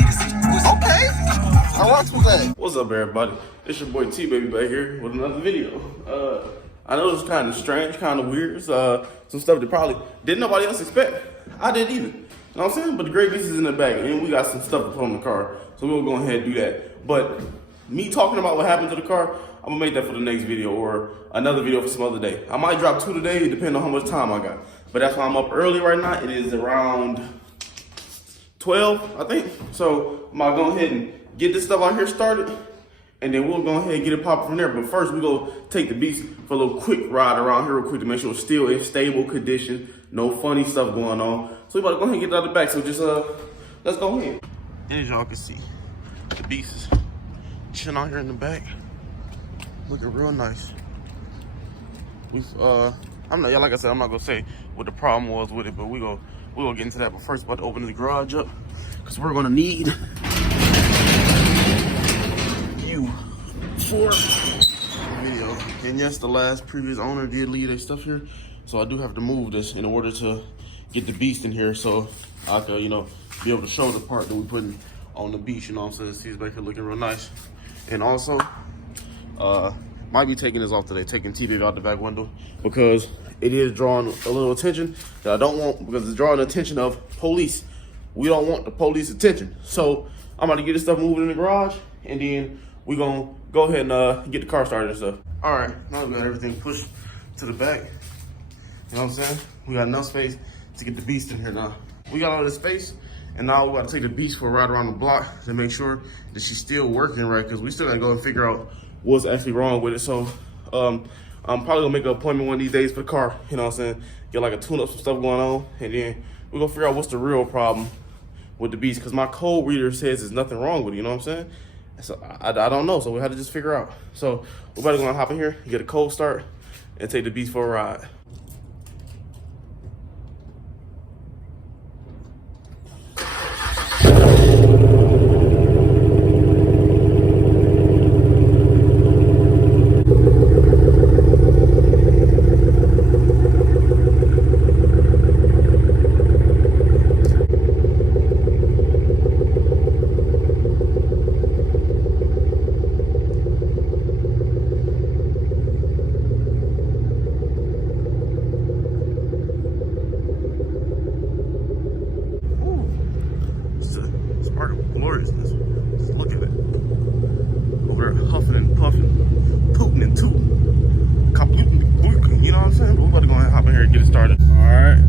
Okay, I rocks with that. What's up, everybody? It's your boy T Baby back here with another video. I know this is kind of strange, kind of weird. Some stuff that probably didn't nobody else expect. I didn't either. You know what I'm saying? But the great piece is in the bag, and we got some stuff to put on the car, so we'll go ahead and do that. But me talking about what happened to the car, I'm gonna make that for the next video or another video for some other day. I might drop 2 today, depending on how much time I got. But that's why I'm up early right now. It is around 12, I think. So I'm gonna go ahead and get this stuff out here started, and then we'll go ahead and get it popping from there. But first, we go take the beast for a little quick ride around here real quick to make sure it's still in stable condition, no funny stuff going on. So we about to go ahead and get it out of the back. So just let's go ahead. As y'all can see, the beast is chilling out here in the back, looking real nice. We've I'm not, yeah, like I said, I'm not gonna say what the problem was with it, but we'll get into that. But first, about to open the garage up because we're gonna need you for video. And yes, the last previous owner did leave their stuff here, so I do have to move this in order to get the beast in here, so I could, you know, be able to show the part that we putting on the beach. You know what I'm saying? See, it's back here looking real nice. And also, might be taking this off today, taking T-Baby out the back window, because it is drawing a little attention that I don't want, because it's drawing the attention of police. We don't want the police attention. So I'm about to get this stuff moving in the garage, and then we're gonna go ahead and get the car started and stuff. All right, now we got everything pushed to the back. You know what I'm saying? We got enough space to get the beast in here now. We got all this space, and now we gotta take the beast for a ride around the block to make sure that she's still working right, because we still gotta go and figure out what's actually wrong with it. So I'm probably gonna make an appointment one of these days for the car, you know what I'm saying? Get like a tune-up, some stuff going on, and then we're gonna figure out what's the real problem with the beast, because my code reader says there's nothing wrong with it, you know what I'm saying? So I don't know, so we had to just figure out. So we're about to go hop in here, get a cold start, and take the beast for a ride. Gloriousness. Just look at it. Over there huffing and puffing, tooting and tooting, you know what I'm saying? But we're about to go ahead and hop in here and get it started. All right.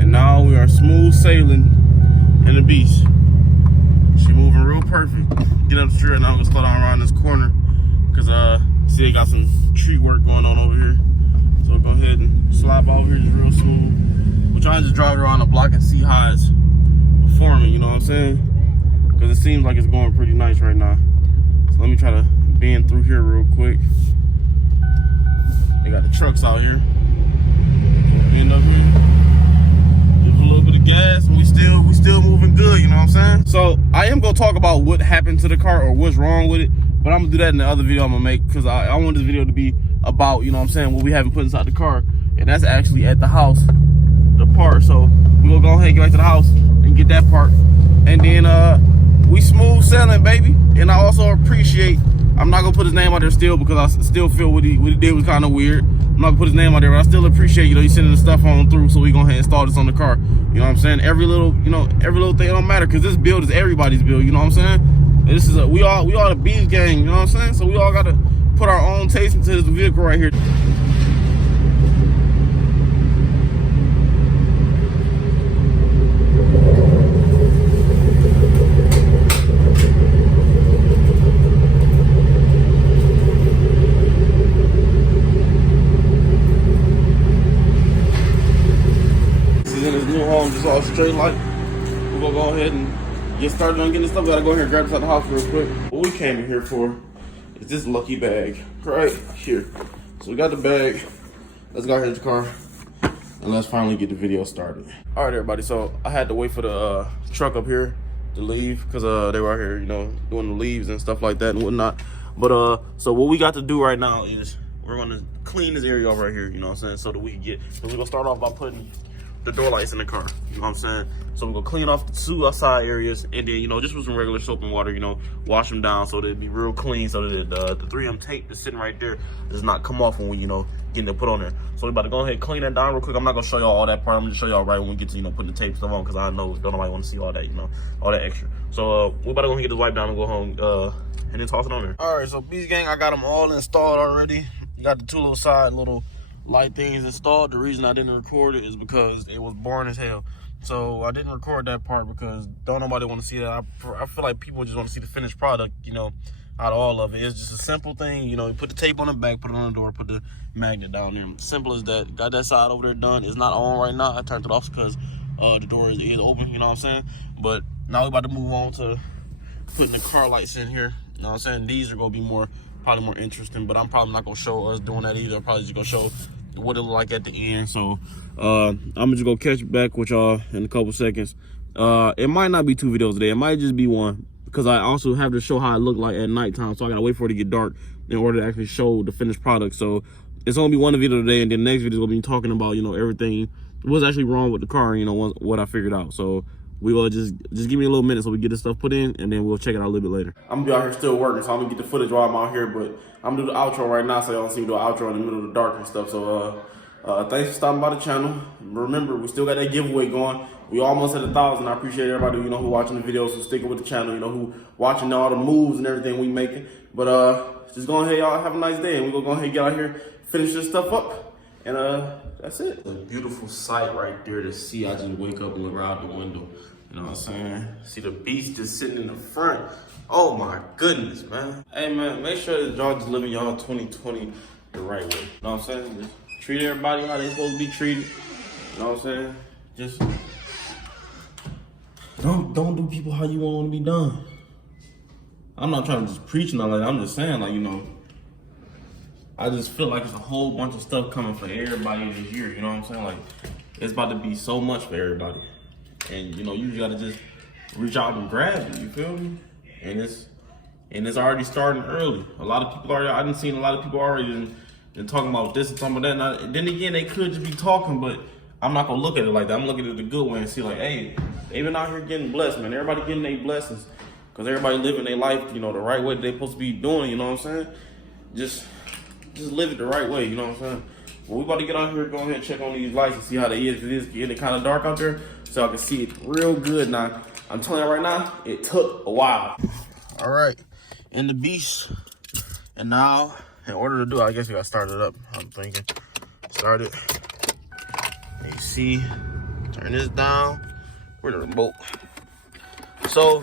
And now we are smooth sailing in the beast. She moving real perfect. Get up the street right now. I'm gonna slow down around this corner because see they got some tree work going on over here. So we'll go ahead and slide over here just real smooth. We're trying to just drive around the block and see how it's performing, you know what I'm saying? Because it seems like it's going pretty nice right now. So let me try to bend through here real quick. They got the trucks out here. Bend up here. Give a little bit of gas, and we still moving good, you know what I'm saying? So I am gonna talk about what happened to the car or what's wrong with it, but I'm gonna do that in the other video I'm gonna make, because I want this video to be about, you know what I'm saying, what we haven't put inside the car. And that's actually at the house, the part. So we're gonna go ahead and get back to the house and get that part. And then we smooth sailing, baby. And I also appreciate, I'm not gonna put his name out there still, because I still feel what he did was kind of weird. I'm not gonna put his name out there, but I still appreciate, you know, you sending the stuff on through, so we go ahead and install this on the car. You know what I'm saying? Every little thing don't matter, because this build is everybody's build, you know what I'm saying? And this is we all the beast gang, you know what I'm saying? So we all gotta put our own taste into this vehicle right here. Just all straight light. We're gonna go ahead and get started on getting this stuff. Gotta go here and grab this out of the house real quick. What we came in here for is this lucky bag right here. So we got the bag. Let's go ahead in the car and let's finally get the video started. All right, everybody. So I had to wait for the truck up here to leave, because they were out here, you know, doing the leaves and stuff like that and whatnot. But so what we got to do right now is we're gonna clean this area off right here, you know what I'm saying, so that we can get. So we're gonna start off by putting the door lights in the car. You know what I'm saying? So we're gonna clean off the two outside areas, and then, you know, just with some regular soap and water, you know, wash them down so they'd be real clean, so that the 3M tape that's sitting right there does not come off when we, you know, getting it put on there. So we're about to go ahead and clean that down real quick. I'm not gonna show y'all all that part. I'm gonna show y'all right when we get to, you know, putting the tape stuff on, because I know don't nobody want to see all that, you know, all that extra. So we're about to go ahead and get this wipe down and go home, and then toss it on there. All right, so Beast Gang, I got them all installed already. Got the two little side little light things installed. The reason I didn't record it is because it was boring as hell. So I didn't record that part because don't nobody want to see that. I feel like people just want to see the finished product, you know, out of all of it. It's just a simple thing, you know, you put the tape on the back, put it on the door, put the magnet down there. Simple as that. Got that side over there done. It's not on right now. I turned it off because the door is open, you know what I'm saying? But now we're about to move on to putting the car lights in here. You know what I'm saying? These are going to be probably more interesting, but I'm probably not going to show us doing that either. I'm probably just going to show what it look like at the end. So I'm just gonna catch back with y'all in a couple seconds. It might not be 2 videos today, it might just be 1, because I also have to show how it look like at nighttime, so I gotta wait for it to get dark in order to actually show the finished product. So it's gonna be 1 video today, and then the next video is gonna be talking about, you know, everything what's actually wrong with the car, you know, what I figured out. So we will just give me a little minute so we get this stuff put in, and then we'll check it out a little bit later. I'm gonna be out here still working, so I'm gonna get the footage while I'm out here, but I'm gonna do the outro right now, so y'all see me do an outro in the middle of the dark and stuff. So thanks for stopping by the channel. Remember, we still got that giveaway going. We almost at 1,000. I appreciate everybody, you know, who watching the videos, who sticking with the channel, you know, who watching all the moves and everything we making. But just go ahead, y'all, have a nice day, and we're gonna go ahead and get out here, finish this stuff up, and that's it. It's a beautiful sight right there to see. I just wake up and look out the window. You know what I'm saying? See the beast just sitting in the front. Oh my goodness, man. Hey man, make sure that y'all just living y'all 2020 the right way. You know what I'm saying? Just treat everybody how they supposed to be treated. You know what I'm saying? Just don't do people how you want to be done. I'm not trying to just preach nothing like that. I'm just saying, like, you know, I just feel like there's a whole bunch of stuff coming for everybody this year. You know what I'm saying? Like, it's about to be so much for everybody. And, you know, you gotta just reach out and grab it, you feel me? And it's already starting early. A lot of people already, I done seen a lot of people already been talking about this and talking about that. And then again, they could just be talking, but I'm not gonna look at it like that. I'm looking at it the good way and see, like, hey, they been out here getting blessed, man. Everybody getting their blessings. Because everybody living their life, you know, the right way they supposed to be doing, you know what I'm saying? Just live it the right way, you know what I'm saying? Well, we about to get out here, go ahead and check on these lights and see how they is. It is getting kind of dark out there, so I can see it real good now. I'm telling you right now, it took a while. All right, in the beast. And now, in order to do it, I guess we got to start it up. I'm thinking, start it. AC, turn this down. Where's the remote? So,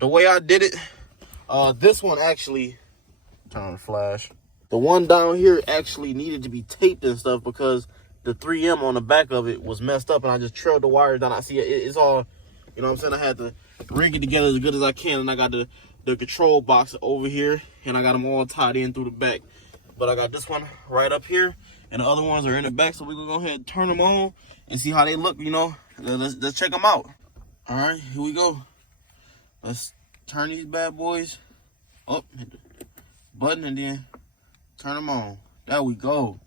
the way I did it, this one actually, turn on the flash. The one down here actually needed to be taped and stuff because the 3M on the back of it was messed up, and I just trailed the wires down. I see it's all, you know what I'm saying? I had to rig it together as good as I can, and I got the control box over here, and I got them all tied in through the back. But I got this one right up here, and the other ones are in the back, so we're gonna go ahead and turn them on and see how they look, you know? Let's check them out. All right, here we go. Let's turn these bad boys up, hit the button, and then turn them on. There we go.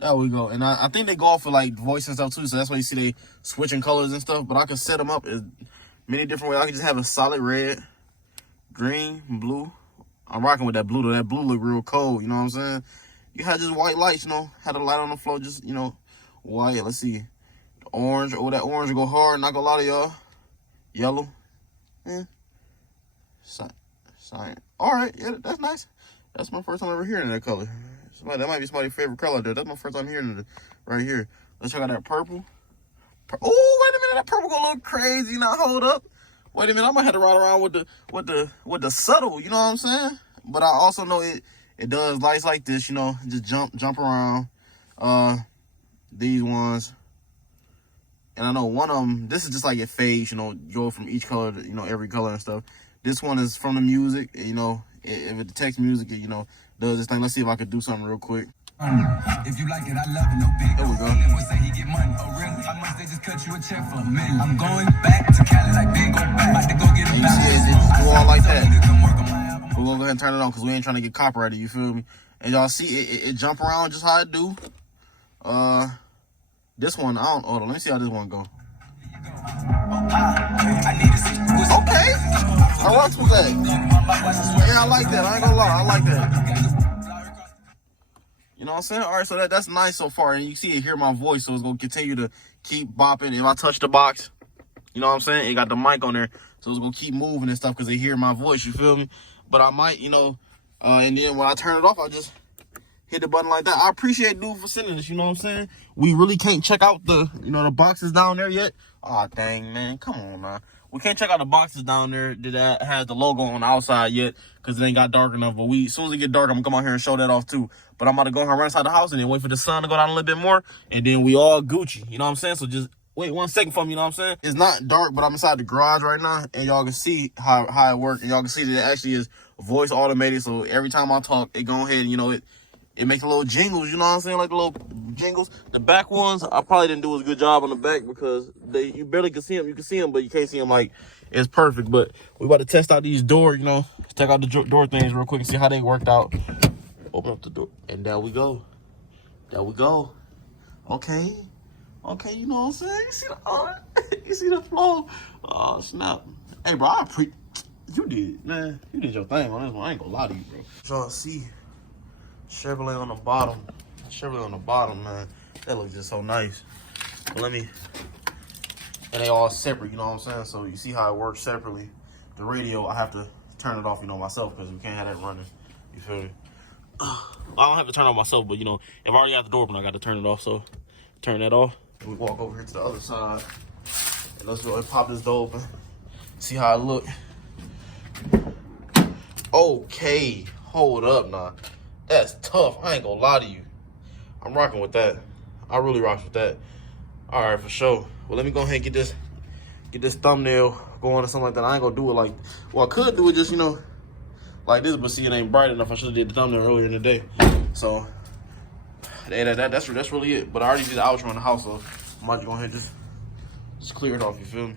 There we go. And I think they go off for like voice and stuff too, so that's why you see they switching colors and stuff. But I can set them up in many different ways. I can just have a solid red, green, blue. I'm rocking with that blue though. That blue look real cold, you know what I'm saying? You had just white lights, you know, had a light on the floor, just, you know, white. Let's see. Orange, oh, that orange will go hard, not gonna lie to y'all. Yellow. Cyan. All right, yeah, that's nice. That's my first time ever hearing that color. That might be somebody's favorite color there. That's my first time hearing it right here. Let's check out that purple. Oh, wait a minute, that purple gonna look crazy. Now hold up. Wait a minute, I might have to ride around with the subtle, you know what I'm saying? But I also know it does lights like this, you know, just jump around. These ones. And I know one of them, this is just like it fades, you know, go from each color to, you know, every color and stuff. This one is from the music, you know, if it detects music, it, you know, does this thing. Let's see if I could do something real quick. If you like it, I love it, no big. There we go. Say he get money. Oh, really? How much they just cut you a check for $1 million? I'm going back to Cali like big go back. About to go get a you see it just do all like that. We're gonna go ahead and turn it on because we ain't trying to get copyrighted, you feel me? And y'all see it jump around just how it do. This one, I don't. Hold on, let me see how this one go. Okay. I rocks with that. Yeah, I like that. I ain't gonna lie, I like that. You know what I'm saying? All right, so that's nice so far, and you see it, hear my voice, so it's gonna continue to keep bopping. If I touch the box, you know what I'm saying? It got the mic on there, so it's gonna keep moving and stuff because they hear my voice. You feel me? But I might, you know, and then when I turn it off, I just hit the button like that. I appreciate dude for sending this. You know what I'm saying? We really can't check out the, you know, the boxes down there yet. Oh dang, man, come on, man. We can't check out the boxes down there that has the logo on the outside yet because it ain't got dark enough. But as soon as it get dark, I'm gonna come out here and show that off too. But I'm about to go ahead and run inside the house and then wait for the sun to go down a little bit more, and then we all Gucci. You know what I'm saying? So just wait 1 second for me. You know what I'm saying? It's not dark, but I'm inside the garage right now, and y'all can see how it works, and y'all can see that it actually is voice automated. So every time I talk, it go ahead and, you know, it makes a little jingles, you know what I'm saying? Like the little jingles. The back ones, I probably didn't do as good job on the back because you barely can see them. You can see them, but you can't see them like it's perfect. But we about to test out these doors, you know, check out the door things real quick and see how they worked out. Open up the door, and there we go. There we go. Okay, you know what I'm saying? You see you see the flow? Oh snap! Hey, bro, you did your thing on this one. I ain't gonna lie to you, bro. Y'all see Chevrolet on the bottom, man. That looks just so nice. But and they all separate, you know what I'm saying? So you see how it works separately. The radio, I have to turn it off, you know, myself, because we can't have that running. You feel me? I don't have to turn it off myself, but, you know, if I already have the door open, I got to turn it off. So turn that off. We walk over here to the other side, and let's go and pop this door open. See how it look. Okay, hold up now. That's tough. I ain't gonna lie to you. I'm rocking with that. I really rock with that. All right, for sure. Well, let me go ahead and get this thumbnail going or something like that. I ain't gonna do it like, well, I could do it just, you know, like this, but see, it ain't bright enough. I should have did the thumbnail earlier in the day. So that's really it. But I already did the outro in the house, so I might go ahead and just clear it off. You feel me?